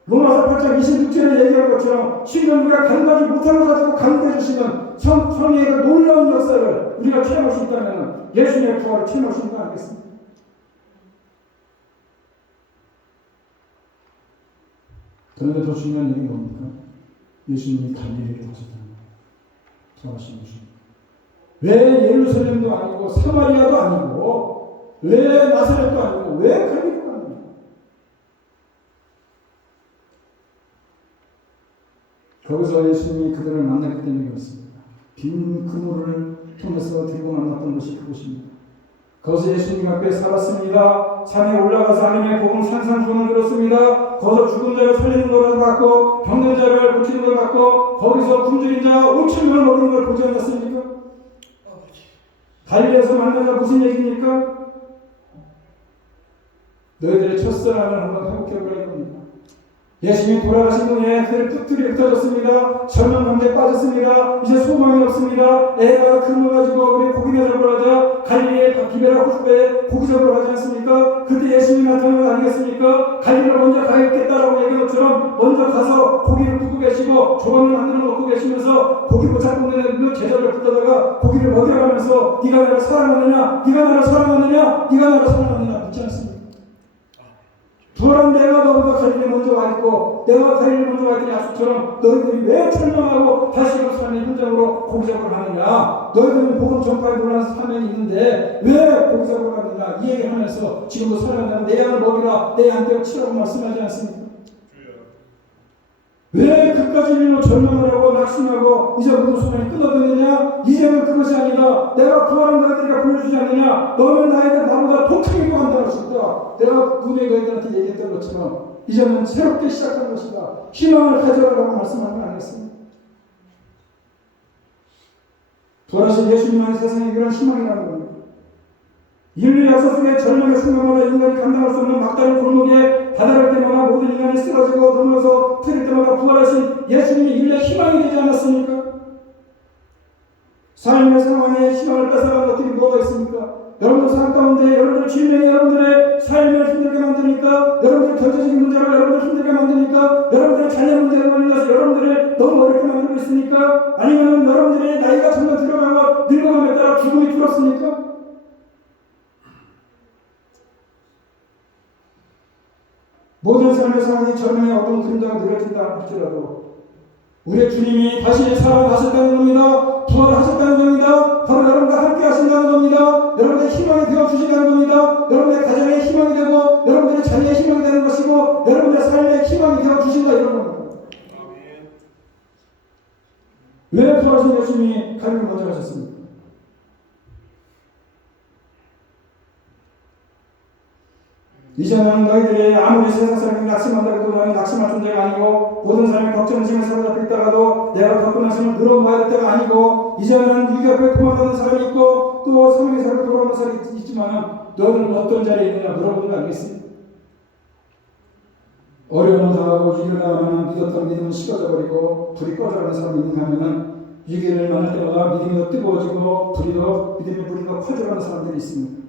로마서 8장 26절에 얘기한 것처럼 심지어 우리가 간과하지 못하는 것 가지고 강구해 주시는 성령의 그 놀라운 역사를 우리가 체험할 수 있다면 예수의 부활을 체험할 수 있는 거 아니겠습니까? 그런데 더 중요한 얘기는 뭡니까? 예수님이 갈릴리로 가셨다는 거예요. 부활하신 예수님. 왜 예루살렘도 아니고 사마리아도 아니고 왜 나사렛도 아니고 왜 갈릴리로 갔느냐? 거기서 예수님이 그들을 만났기 때문에 그렇습니다. 빈 그물을 통해서 들고 만났던 것이 그곳입니다. 거기서 예수님 앞에 살았습니다. 산에 올라가서 하나님의 복음 산상수훈을 들었습니다. 거기서 죽은 자를 살리는 것을 봤고 병든 자를 고치는 걸 봤고 거기서 굶주린 자 5,000명을 먹이는 걸 보지 않았습니까? 갈릴리에서 만나자 무슨 얘기입니까? 너희들의 첫사랑을 한번 회복해보라 이겁니다. 예수님이 돌아가신 후에 그들의 뿔들이 흩어졌습니다. 절망 가운데 빠졌습니다. 이제 소망이 없습니다. 애가 그물 가지고 우리 고기나 잡으러 가자. 갈릴리의 기베라 호수배에 고기 잡으러 가지 않습니까? 그때 예수님이 나타나는 거 아니겠습니까? 갈릴리로 먼저 가야겠다라고 얘기한 것처럼 먼저 가서 고기를 굽고 계시고 조각을 만들어 놓고 계시면서 고기 못 잡고 있는 제자를 붙다가 고기를 먹여가면서 네가 나를 사랑하느냐? 네가 나를 사랑하느냐? 네가 나를 사랑하느냐? 묻지 않습니까? 부활한 내가 너보다 갈릴리에 먼저 와 있고 내가 갈릴리에 먼저 와 있더니 약속처럼 너희들이 왜 절망하고 다시 예루살렘의 현장으로 고기 잡으러 가느냐? 너희들은 복음 전파에 놀란 사명이 있는데 왜 고기 잡으러 가느냐? 이 얘기를 하면서 지금도 살아간다면 내 양을 먹이라 내 양 떼어 치라고 말씀하지 않습니까? 왜 그까지 일로 절망을 하고 낙심하고 이제 모든 소망이 끊어졌느냐? 이제는 그것이 아니다. 내가 구하는 너희들에게 보여주지 않느냐? 너는 나에게 나보다 독하게 구한다는 것이다. 내가 눈에 너희들한테 얘기했던 것처럼 이제는 새롭게 시작하는 것이다. 희망을 가져라라고 말씀하는 거 아니겠습니까? 부활하신 예수님만이 세상에 그런 희망이라는 겁니다. 인류 역사 속에 절망의 순간마다 인간이 감당할 수 없는 막다른 골목에 다다를 때마다 모든 인간이 쓰러지고 넘어서 틀릴 때마다 부활하신 예수님이 인류의 희망이 되지 않았습니까? 삶의 상황에 희망을 뺏어간 것들이 뭐가 있습니까? 여러분들 삶 가운데 여러분들 질병이 여러분들의 삶을 힘들게 만드니까, 여러분들 경제적인 문제로 여러분들 힘들게 만드니까, 여러분들의 자녀 문제로 인해서 여러분들을 너무 어렵게 만들고 있으니까, 아니면 여러분들의 나이가 점점 들어가고 늙어감에 따라 죽음이 들었습니까? 모든 삶의 상황이 절망의 어두운 그림자가 느껴진다 할지라도 우리의 주님이 다시 살아나셨다는 겁니다. 부활하셨다는 겁니다. 바로 여러분과 함께 하신다는 겁니다. 여러분의 희망이 되어주신다는 겁니다. 여러분의 가정의 희망이 되고 여러분들의 자녀의 희망이 되는 것이고 여러분의 삶의 희망이 되어주신다 이런 겁니다. 왜 부활하신 예수님이 갈릴리로 먼저 가셨습니까? 이제는 너희들이 아무리 세상 사람이 낙심한다고 해도 너희는 낙심할 존재가 아니고 모든 사람이 걱정심에 사로잡혀 있다가도 내가 덕분에 힘을 늘어놓아야 될 때가 아니고 이제는 위기 앞에 도망가는 사람이 있고 또 삶의 삶을 돌아오는 사람이 있지만 너희는 어떤 자리에 있느냐 물어보는 거 아니겠습니까? 어려움을 당하고 위기를 당하면 믿었던 믿음은 식어져 버리고 불이 꺼져가는 사람이 있는가 하면은 위기를 만날 때마다 믿음이 더 뜨거워지고 믿음의 불이 더 커져가는 사람들이 있습니다.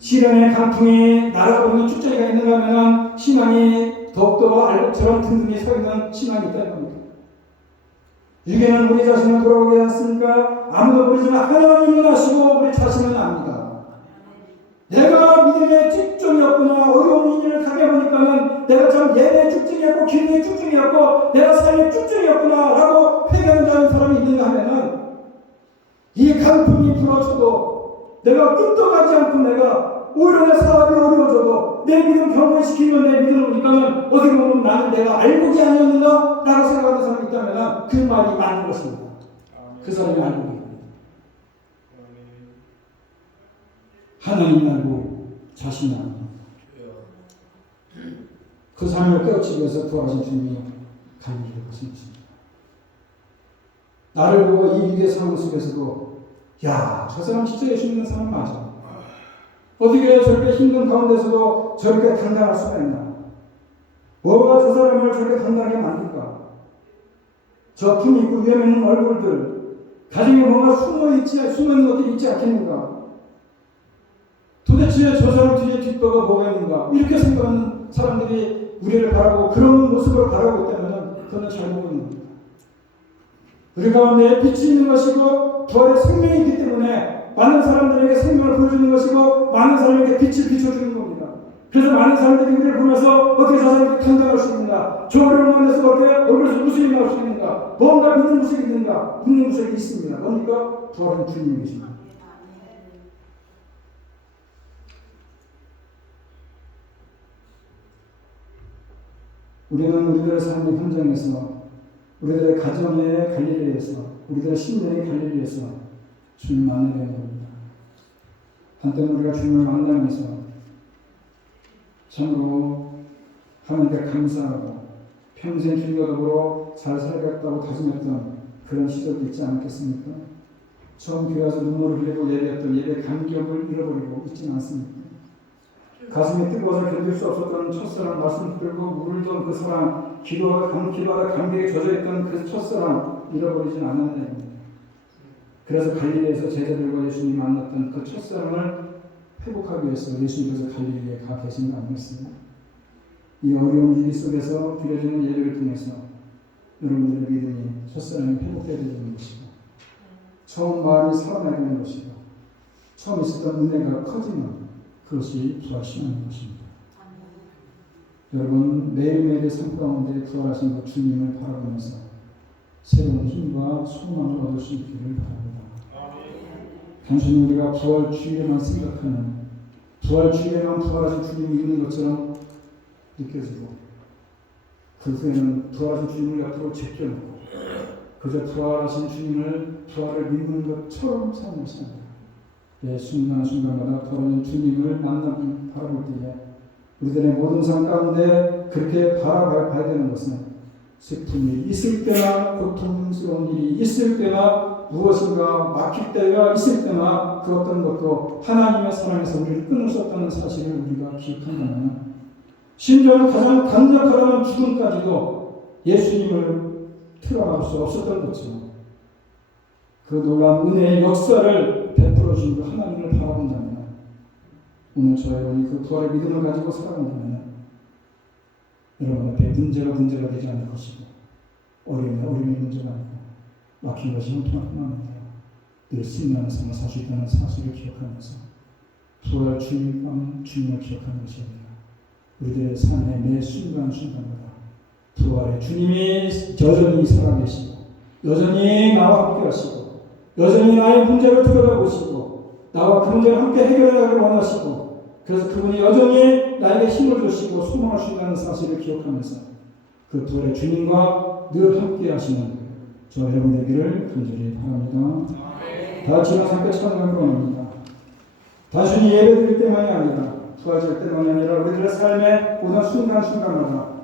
시련의 강풍이 날아오는 축제가 있는가 하면 희망이 더욱더 알곡처럼 든든히 서 있는 희망이 있다는 겁니다. 위기는 우리 자신을 돌아보게 않습니까? 아무도 모르지만 하나님은 아시고 우리 자신은 압니다. 내가 믿음의 집중이었구나. 어려운 일을 가게 보니까는 내가 참 예배의 집중이었고 기도의 집중이었고 내가 삶의 집중이었구나 라고 회개하는 사람이 있는가 하면은 이 강풍이 불어쳐도 내가 끄떡하지 않고 내가 오히려 내 사업이 어려워져도 내 믿음 경고시키면 내 믿음을 보니까는 어떻게 보면 나는 내가 알곡이 아니었는가? 라고 생각하는 사람이 있다면 그 말이 맞는 것입니다. 그 사람이 알곡입니다. 하나님 알고 자신이 알고 그 삶을 깨우치기 위해서 부활하신 주님이 갈릴리로 가신 것입니다. 나를 보고 이 위기의 상황 속에서도 야, 저 사람 진짜 예수 믿는 사람 맞아. 어떻게 저렇게 힘든 가운데서도 저렇게 당당할 수가 있나? 뭐가 저 사람을 저렇게 당당하게 만들까? 저 품 있고 위험 있는 얼굴들, 가정에 뭔가 숨어있는 것들이 있지 않겠는가? 도대체 저 사람 뒤에 뒷배가 뭐가 있는가? 이렇게 생각하는 사람들이 우리를 바라보고 그런 모습을 바라보고 있다면 그건 잘 보고 있는 겁니다. 우리 가운데 빛이 있는 것이고 부활의 생명이 있기 때문에 많은 사람들에게 생명을 보여주는 것이고 많은 사람에게 빛을 비춰주는 겁니다. 그래서 많은 사람들이 우리를 보면서 어떻게 저 사람들이 감당할 수 있는가? 저 어려운 가운데서 어떻게 얼굴에서 웃음이 나올 수 있는가? 뭔가 믿는 구석이 있는가? 믿는 구석이 있습니다. 뭡니까? 부활한 주님이 계십니다. 우리는 우리들의 삶의 현장에서, 우리들의 가정의 갈릴리에서, 우리들의 심령의 갈릴리에서 주님을 만나려는 겁니다. 한때는 우리가 주님을 만나면서 참으로 하나님께 감사하고 평생 주님과 더불어 잘 살겠다고 다짐했던 그런 시절도 있지 않겠습니까? 처음 교회 와서 눈물을 흘리고 예배했던 예배 감격을 잃어버리고 있지는 않습니까? 가슴이 뜨거워서 견딜 수 없었던 첫사랑 말씀 들고 울던 그 사랑, 기도하다 감격에 젖어있던 그 첫사랑 잃어버리진 않았나요? 그래서 갈릴리에서 제자들과 예수님이 만났던 그 첫사랑을 회복하기 위해서 예수님께서 갈릴리에 가 계신 거 아니겠습니까? 이 어려운 일 속에서 드려지는 예배를 통해서 여러분들의 믿음이 첫사랑이 회복되어야 되는 것이고, 처음 마음이 살아나게 되는 것이고, 처음 있었던 은혜가 커지는 그것이 부활신앙인 것입니다. 여러분, 매일매일의 삶 가운데 부활하신 그 주님을 바라보면서 새로운 힘과 소망을 얻을 수 있기를 바랍니다. 단순히 우리가 부활 주일에만 생각하는, 부활 주일에만 부활하신 주님이 있는 것처럼 느껴지고, 그 후에는 부활하신 주님을 앞으로 제껴놓고 그저 부활하신 주님을, 부활을 믿는 것처럼 사는 것이 아니라 매 순간순간마다 부활하신 주님을 만나고 바라볼 때에 우리들의 모든 삶 가운데 그렇게 바라봐야 되는 것은 슬픔이 있을 때나 고통스러운 일이 있을 때나 무엇인가 막힐 때가 있을 때나 그 어떤 것도 하나님의 사랑에서 우리를 끊을 수 없다는 사실을 우리가 기억한다면, 심지어는 가장 강력하다는 죽음까지도 예수님을 틀어막을 수 없었던 것처럼 그 놀라운 은혜의 역사를 베풀어 주신 그 하나님을 바라본다면, 오늘 저와 여러분이 그 부활의 믿음을 가지고 살아간다면 여러분 앞에 문제가 되지 않을 것이고, 어려움이 문제가 아니고 막힌 것이 형통할 뿐 아니라 늘 승리하는 삶을 살 수 있다는 사실을 기억하면서 부활 주님을 기억하는 것이 아니라 우리들의 삶의 매 순간순간마다 부활의 주님이 여전히 살아계시고, 여전히 나와 함께 하시고, 여전히 나의 문제를 들여다보시고, 나와 그 문제를 함께 해결하기를 원하시고, 그래서 그분이 여전히 나에게 힘을 주시고 소망할 수 있다는 사실을 기억하면서 그 부활의 주님과 늘 함께 하시는 저와 여러분 되기를 간절히 바랍니다. 다 같이 일어나서 함께 찬양하기로 합니다. 단순히 예배드릴 때만이 아니라, 부활절 때만이 아니라 우리들의 삶의 모든 순간순간마다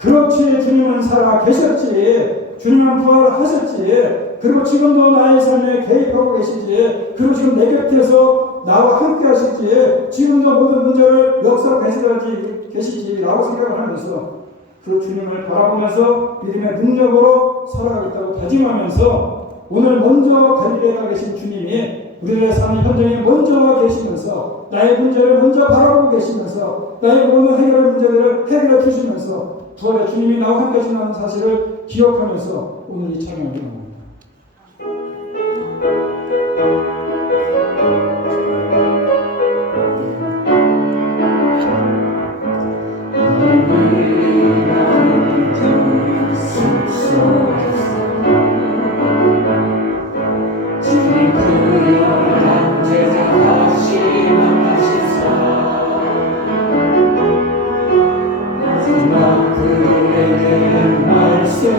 그렇지 주님은 살아 계셨지, 주님은 부활하셨지, 그리고 지금도 나의 삶에 개입하고 계시지, 그리고 지금 내 곁에서 나와 함께 하실지, 지금도 모든 문제를 역사 배설하지 계시지 라고 생각을 하면서 그 주님을 바라보면서 믿음의 능력으로 살아가겠다고 다짐하면서, 오늘 먼저 갈릴리에 가 계신 주님이 우리들의 삶의 현장에 먼저 와 계시면서 나의 문제를 먼저 바라보고 계시면서 나의 모든 해결의 문제들을 해결해 주시면서 부활의 주님이 나와 함께 하신다는 사실을 기억하면서 오늘 이 찬양을 합니다. 그에게 말씀하시니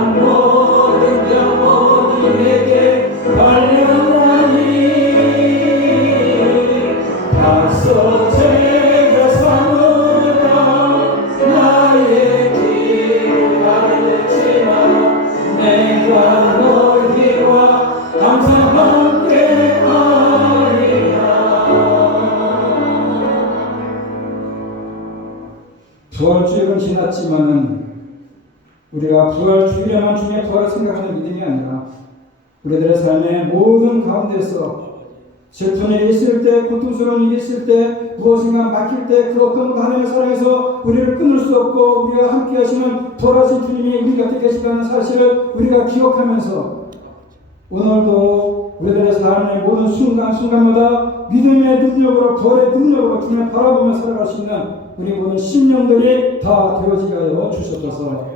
모든 영혼에게 발령하니 박수 제가 삼으라 나의 길을 알지만 내가 너희와 항상 함께하리라. 부활주일은 지났지만은 우리가 부활주일에만 주님의 부활을 생각하는 믿음이 아니라 우리들의 삶의 모든 가운데서 슬픈 일이 있을 때, 고통스러운 일이 있을 때, 무엇인가 막힐 때 그 어떤 하나님의 사랑에서 우리를 끊을 수 없고 우리가 함께 하시는 돌아오신 주님이 우리 곁에 계시다는 사실을 우리가 기억하면서 오늘도 우리들의 삶의 모든 순간순간마다 믿음의 능력으로, 부활의 능력으로 주님을 바라보며 살아갈 수 있는 우리 모든 심령들이 다 되어지게 하여 주셨소서.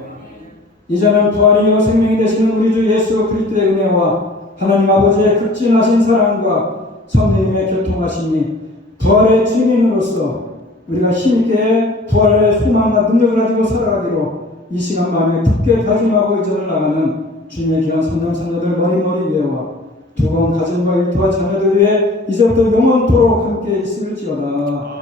이제는 부활이요 생명이 되시는 우리 주 예수 그리스도의 은혜와 하나님 아버지의 극진하신 사랑과 성령님의 교통하심이 부활의 주인으로서 우리가 힘있게 부활의 소망과 능력을 가지고 살아가기로 이 시간 마음에 굳게 다짐하고 이전을 나가는 주님의 귀한 성령 성녀들 머리머리 위에와 두번 가정과 일터와 자녀들 위해 이제부터 영원토록 함께 있을지어다.